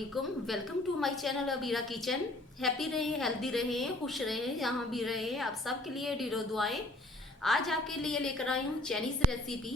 वालेकुम। Welcome to my channel Abira kitchen. Happy रहें, healthy रहें, खुश रहें, जहाँ भी रहें। आप सबके लिए ढेरों दुआएं। आज आपके लिए लेकर आई हूँ चाइनीज़ रेसिपी,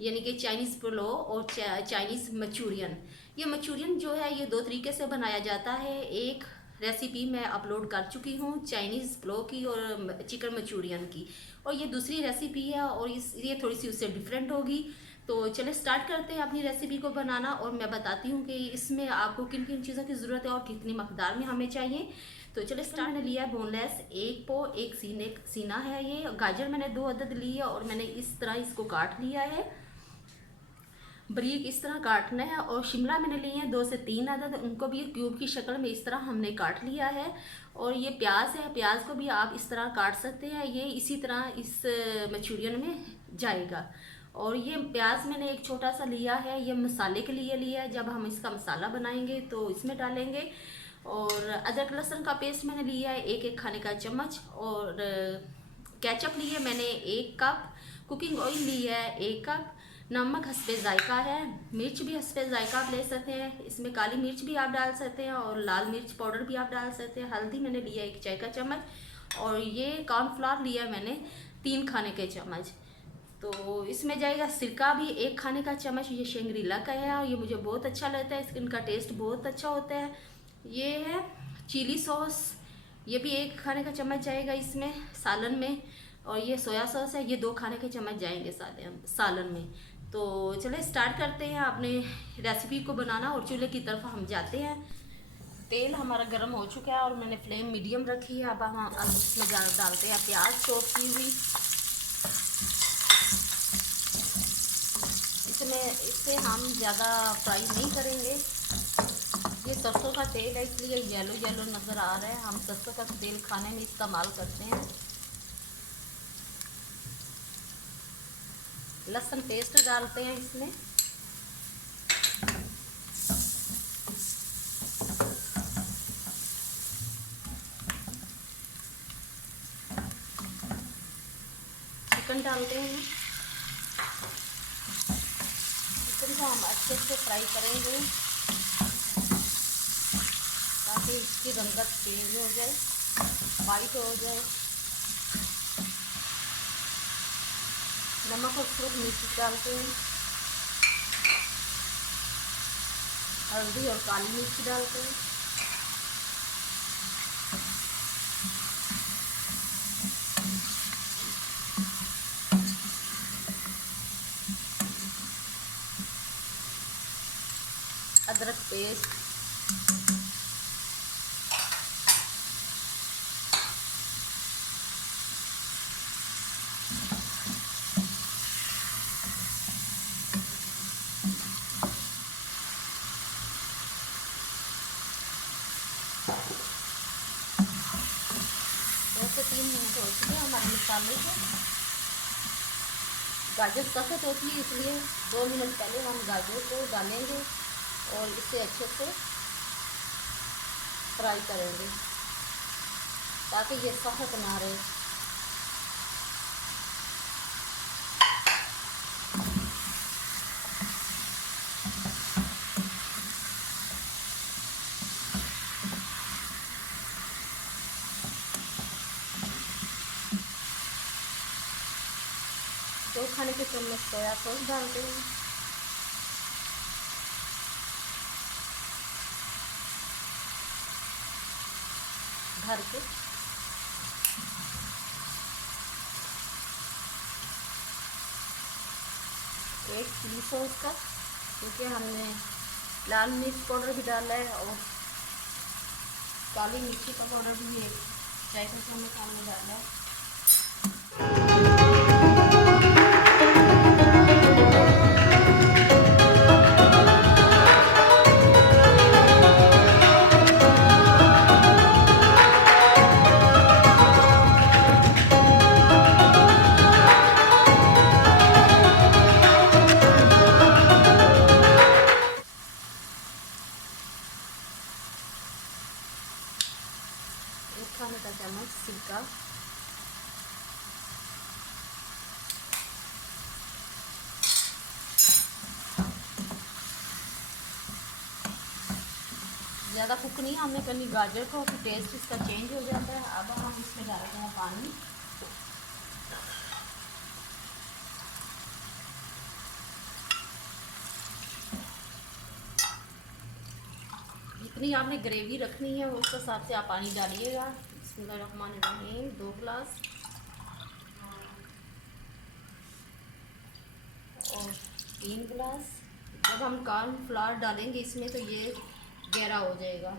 यानी कि चाइनीज़ पुलाव और चाइनीज़ मंचूरियन। ये मंचूरियन जो है ये दो तरीके से बनाया जाता है। एक रेसिपी मैं अपलोड कर चुकी हूँ चाइनीज़ पुलाव की और चिकन मंचूरियन की, और ये दूसरी रेसिपी है और ये थोड़ी सी उससे डिफरेंट होगी। तो चले स्टार्ट करते हैं अपनी रेसिपी को बनाना, और मैं बताती हूँ कि इसमें आपको किन किन चीज़ों की ज़रूरत है और कितनी मकदार में हमें चाहिए। तो चले स्टार्ट। मैंने लिया है बोनलेस एक पो, एक सीना है। ये गाजर मैंने 2 अदद ली है और मैंने इस तरह इसको काट लिया है, बारीक इस तरह काटना है। और शिमला मैंने लिए हैं 2 से 3 अदद, उनको भी क्यूब की शक्ल में इस तरह हमने काट लिया है। और ये प्याज है, प्याज को भी आप इस तरह काट सकते हैं, ये इसी तरह इस मंचूरियन में जाएगा। और ये प्याज मैंने एक छोटा सा लिया है, ये मसाले के लिए लिया है, जब हम इसका मसाला बनाएंगे तो इसमें डालेंगे। और अदरक लहसुन का पेस्ट मैंने लिया है 1-1 खाने का चम्मच। और केचप लिए मैंने 1 कप, कुकिंग ऑयल लिया है 1 कप, नमक हस्बे जायका है, मिर्च भी हस्बे जायका आप ले सकते हैं, इसमें काली मिर्च भी आप डाल सकते हैं और लाल मिर्च पाउडर भी आप डाल सकते हैं। हल्दी मैंने लिया 1 चाय का चम्मच। और ये कॉर्नफ्लावर लिया मैंने 3 खाने के चम्मच। तो इसमें जाएगा सिरका भी 1 खाने का चम्मच। ये शेंगरीला का है और ये मुझे बहुत अच्छा लगता है, इनका टेस्ट बहुत अच्छा होता है। ये है चिली सॉस, ये भी 1 खाने का चम्मच जाएगा इसमें सालन में। और ये सोया सॉस है, ये 2 खाने के चम्मच जाएंगे सालन में। तो चले स्टार्ट करते हैं अपने रेसिपी को बनाना, और चूल्हे की तरफ हम जाते हैं। तेल हमारा गर्म हो चुका है और मैंने फ्लेम मीडियम रखी है। अब हम इसमें डालते हैं प्याज चॉप की हुई। इससे हम ज़्यादा फ्राई नहीं करेंगे। ये सरसों का तेल है इसलिए येलो येलो नज़र आ रहा है। हम सरसों का तेल खाने में इस्तेमाल करते हैं। लहसुन पेस्ट डालते हैं इसमें। चिकन डालते हैं। चिकन को हम अच्छे से फ्राई करेंगे ताकि इसकी रंगत चेंज हो जाए, वाइट हो जाए। नमक और थोड़ी मिर्च डालते हैं, हल्दी और काली मिर्च डालते हैं। अदरक पेस्ट, से 3 मिनट हो चुके हैं हमारे मसाले को। गाजर सख्त होती है इसलिए 2 मिनट पहले हम गाजर को डालेंगे और इसे अच्छे से फ्राई करेंगे ताकि ये सख्त ना रहे। दो खाने के चम्मच सोया सॉस डालते हैं। भर के एक चिली सॉस का, क्योंकि हमने लाल मिर्च पाउडर भी डाला है और काली मिर्ची का पाउडर भी 1 चाय का चम्मच हमने डाला है। खाने का चम्मच सिरका, ज़्यादा कुक नहीं हमने करनी गाजर को, तो टेस्ट इसका चेंज हो जाता है। अब हम इसमें डालते हैं पानी। जितनी आपने ग्रेवी रखनी है उस हिसाब से आप पानी डालिएगा। बिस्मिल्लाहिर्रहमानिर्रहीम। 2 गिलास और 3 गिलास। जब हम कॉर्नफ्लावर डालेंगे इसमें तो ये गहरा हो जाएगा।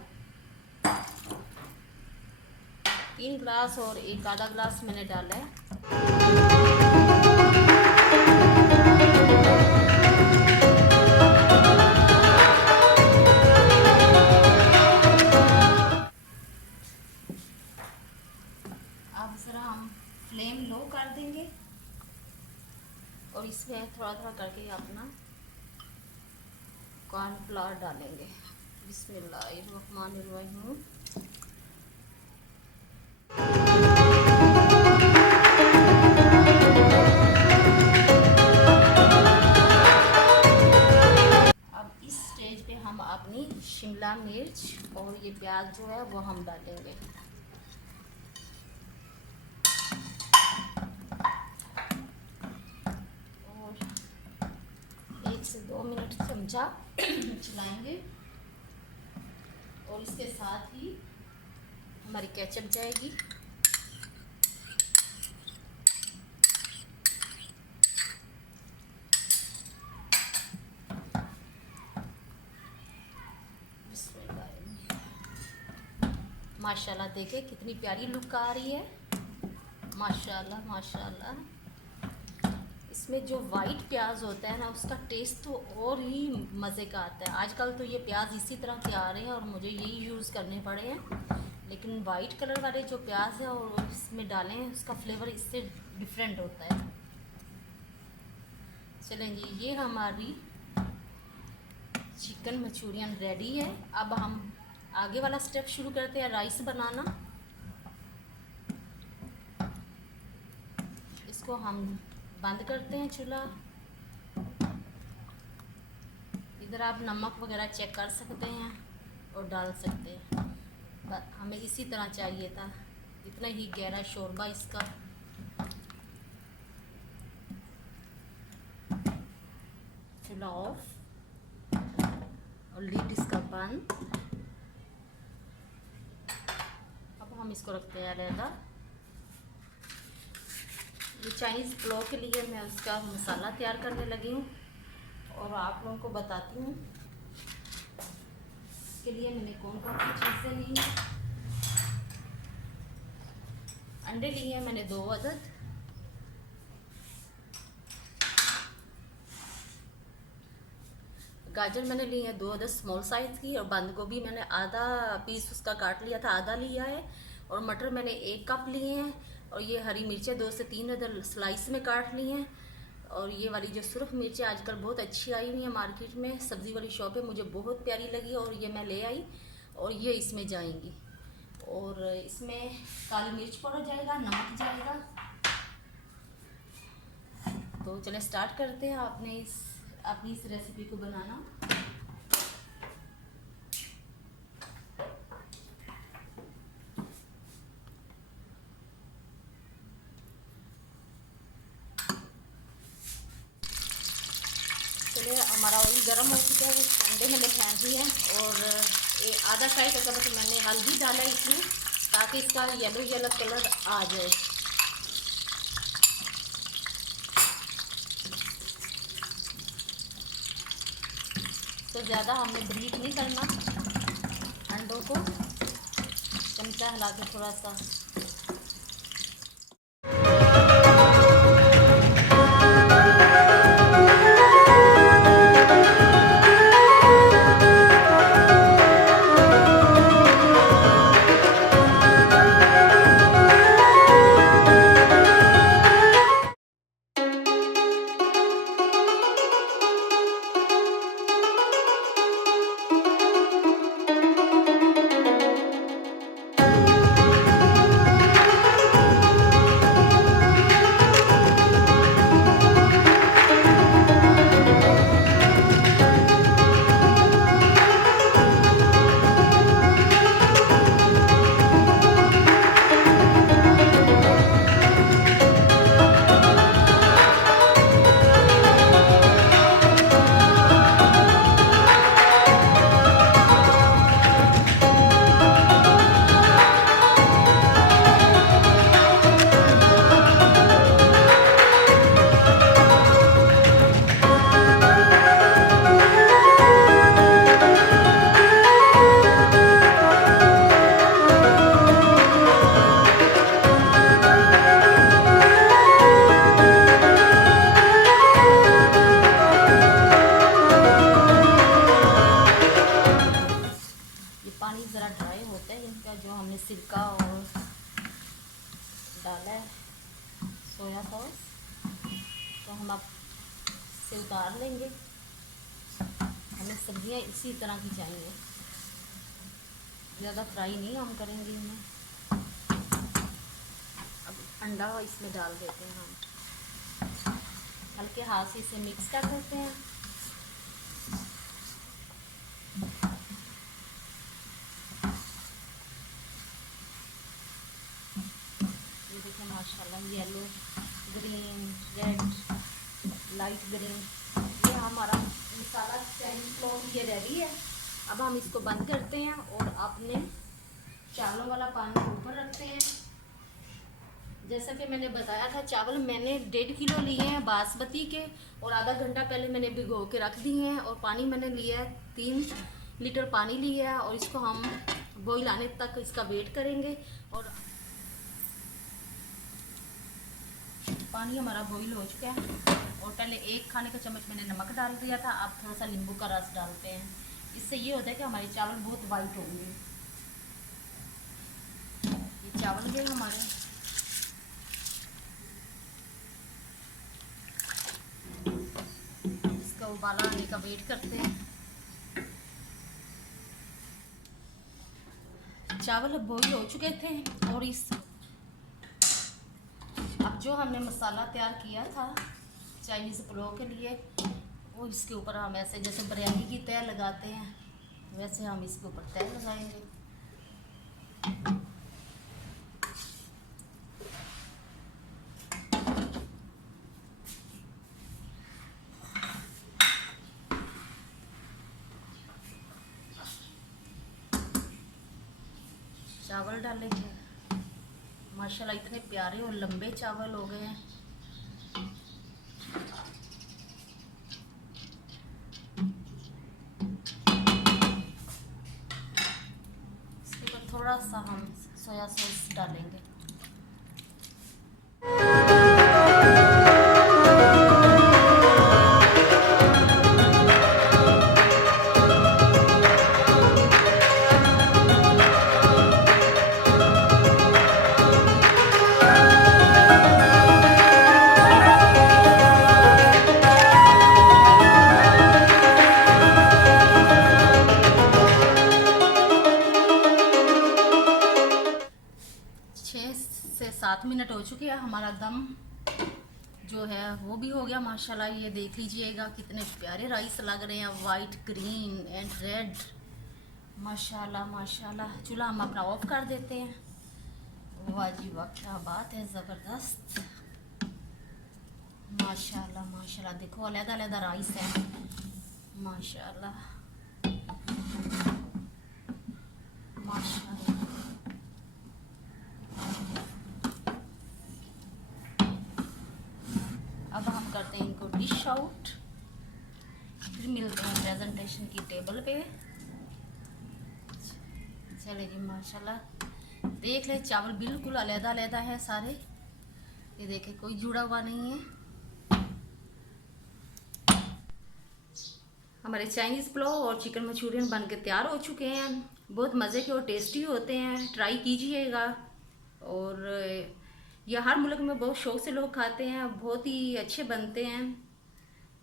3 गिलास और एक आधा गिलास मैंने डाला है। अब ज़रा हम फ्लेम लो कर देंगे और इसमें थोड़ा थोड़ा करके अपना कॉर्नफ्लावर डालेंगे। बिस्मिल्लाहिर्रहमानिर्रहीम। अब इस स्टेज पे हम अपनी शिमला मिर्च और ये प्याज जो है वो हम डालेंगे। और 1 से 2 मिनट चमचा चलाएंगे और इसके साथ ही हमारी केचप जाएगी। माशाल्लाह देखे कितनी प्यारी लुक आ रही है। माशाल्लाह माशाल्लाह। इसमें जो वाइट प्याज होता है ना उसका टेस्ट तो और ही मज़े का आता है। आजकल तो ये प्याज इसी तरह के आ रहे हैं और मुझे यही यूज़ करने पड़े हैं, लेकिन वाइट कलर वाले जो प्याज है और इसमें डालें उसका फ्लेवर इससे डिफरेंट होता है। चलें जी, ये हमारी चिकन मंचूरियन रेडी है। अब हम आगे वाला स्टेप शुरू करते हैं, राइस बनाना। इसको हम बंद करते हैं चूल्हा। इधर आप नमक वगैरह चेक कर सकते हैं और डाल सकते हैं। हमें इसी तरह चाहिए था, इतना ही गहरा शोरबा इसका। चूल्हा ऑफ और लीड इसका बंद। अब हम इसको रखते हैं अलग। ये चाइनीज़ पुलाव के लिए मैं उसका मसाला तैयार करने लगी हूँ और आप लोगों को बताती हूँ इसके लिए मैंने कौन कौन सी चीज़ें ली हैं। अंडे लिए हैं मैंने 2 अदद। गाजर मैंने ली है 2 अदद स्मॉल साइज़ की, और बंद गोभी मैंने आधा पीस उसका काट लिया था, आधा लिया है। और मटर मैंने 1 कप लिए हैं। और ये हरी मिर्चें 2 से 3 अदद स्लाइस में काट ली हैं। और ये वाली जो सुरख मिर्चें आजकल बहुत अच्छी आई हुई हैं मार्केट में, सब्ज़ी वाली शॉप है, मुझे बहुत प्यारी लगी और ये मैं ले आई और ये इसमें जाएंगी। और इसमें काली मिर्च पाउडर जाएगा, नमक जाएगा। तो चलें स्टार्ट करते हैं अपनी इस रेसिपी को बनाना। चलिए, हमारा ऑयल गर्म हो चुका है। अंडे मैंने फेंक दिए हैं और आधा चाय का चम्मच मैंने हल्दी डाला इसमें, ताकि इसका येलो येलो कलर आ जाए। तो ज़्यादा हमने ब्रीक नहीं करना अंडों को, चमचा हिला के थोड़ा सा। होता है इनका, जो हमने सिरका और डाला है सोया सॉस, तो हम अब से उतार लेंगे। हमें सब्जियां इसी तरह की चाहिए, ज़्यादा फ्राई नहीं हम करेंगे इन्हें। अब अंडा इसमें डाल देते हैं हम, हल्के हाथ से इसे मिक्स कर देते हैं। ये देखिए माशाल्लाह, yellow, green, red, light green, ये हमारा मसाला चाइनीज़ प्लॉट ये रेडी है। अब हम इसको बंद करते हैं और अपने चावलों वाला पानी ऊपर रखते हैं। जैसा कि मैंने बताया था, चावल मैंने 1.5 किलो लिए हैं बासमती के, और आधा घंटा पहले मैंने भिगो के रख दिए हैं। और पानी मैंने लिया है 3 लीटर पानी लिया है, और इसको हम बॉईल आने तक इसका वेट करेंगे। और पानी हमारा बॉईल हो चुका है, और पहले 1 खाने का चम्मच मैंने नमक डाल दिया था। अब थोड़ा सा नींबू का रस डालते हैं, इससे ये होता है कि हमारे चावल बहुत वाइट होंगे। ये चावल गए हमारे, इसका उबाला आने का वेट करते हैं। चावल बॉईल हो चुके थे, और अब जो हमने मसाला तैयार किया था चाइनीज़ पुलाव के लिए, वो इसके ऊपर हम ऐसे जैसे बिरयानी की तय लगाते हैं, वैसे हम इसके ऊपर तय लगाएंगे। चावल डालेंगे, माशाल्लाह इतने प्यारे और लंबे चावल हो गए हैं। इसके ऊपर थोड़ा सा हम सोया सॉस डालेंगे। से 7 मिनट हो चुके हैं, हमारा दम जो है वो भी हो गया माशाल्लाह। ये देख लीजिएगा कितने प्यारे राइस लग रहे हैं, वाइट, ग्रीन एंड रेड, माशाल्लाह माशाल्लाह। चूल्हा हम अपना ऑफ कर देते हैं। वाह जी वाह, क्या बात है, ज़बरदस्त, माशाल्लाह माशाल्लाह। देखो अलग अलग राइस है, माशाल्लाह माशाल्लाह। अब हम करते हैं इनको डिश आउट, फिर मिलते हैं प्रेजेंटेशन की टेबल पे। चले जी माशाल्लाह, देख ले चावल बिल्कुल अलग-अलग है सारे, ये देखे कोई जुड़ा हुआ नहीं है। हमारे चाइनीज़ पुलाव और चिकन मंचूरियन बन के तैयार हो चुके हैं। बहुत मज़े के और टेस्टी होते हैं, ट्राई कीजिएगा। और यह हर मुल्क में बहुत शौक़ से लोग खाते हैं, बहुत ही अच्छे बनते हैं।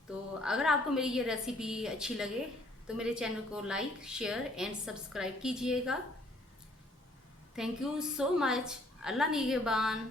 तो अगर आपको मेरी ये रेसिपी अच्छी लगे तो मेरे चैनल को लाइक, शेयर एंड सब्सक्राइब कीजिएगा। Thank you so much. Allah निगहबान।